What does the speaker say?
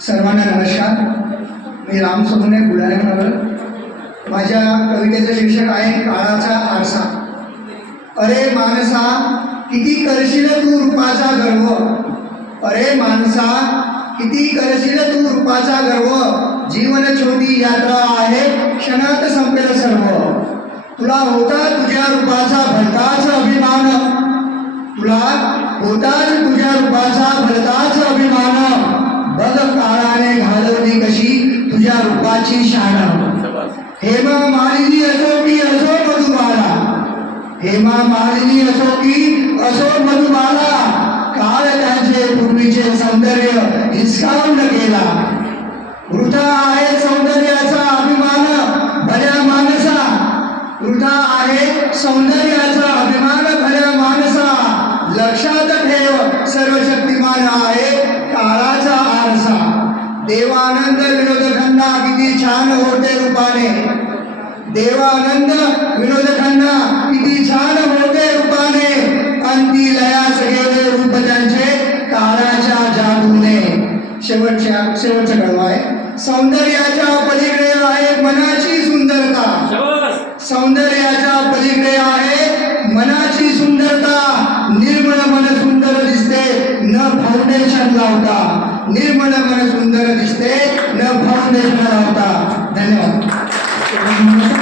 सर्वांना नमस्कार. मी राम सोमने बुलढाण्यामधून माझ्या कवितेचं शीर्षक आहे काळाचा आरसा. अरे माणसा किती करशील तू रूपाचा गर्व? अरे माणसा किती करशील तू रूपाचा गर्व? जीवन छोटी यात्रा आहे क्षणात संपेल सर्व. तुला होता तुझ्या रूपाचा भलताच अभिमान तुला होताच तुझ्या रूपाचा भरताच अभिमान बघ काळाने घालवली कशी तुझ्या रूपाची शान हेमा मालिनी असो की असो मधुबाला. हेमा मालिनी असो की असो मधुबाला. काळ त्यांचे पूर्वीचे सौंदर्य हिसकावून गेला. वृथा आहे सौंदर्याचा अभिमान भल्या माणसा वृथा आहे सौंदर्याचा अभिमान भल्या माणसा देवानंद विनोद खन्ना किती छान होते रूपाने. देवानंद विनोद खन्ना किती छान होते रूपाने. अंती लयास गेले रूप त्यांचे काळाच्या जादूने. शेवटच्या शेवटचं कडवं आहे. सौंदर्याच्या पलीकडे आहे मनाची सुंदरता. सौंदर्याच्या पलीकडे आहे मनाची सुंदरता. निर्मळ मन सुंदर दिसते. न फाउंडेशन लावता. निर्मल मन सुंदर दिसते न फाउंडेशन होता धन्यवाद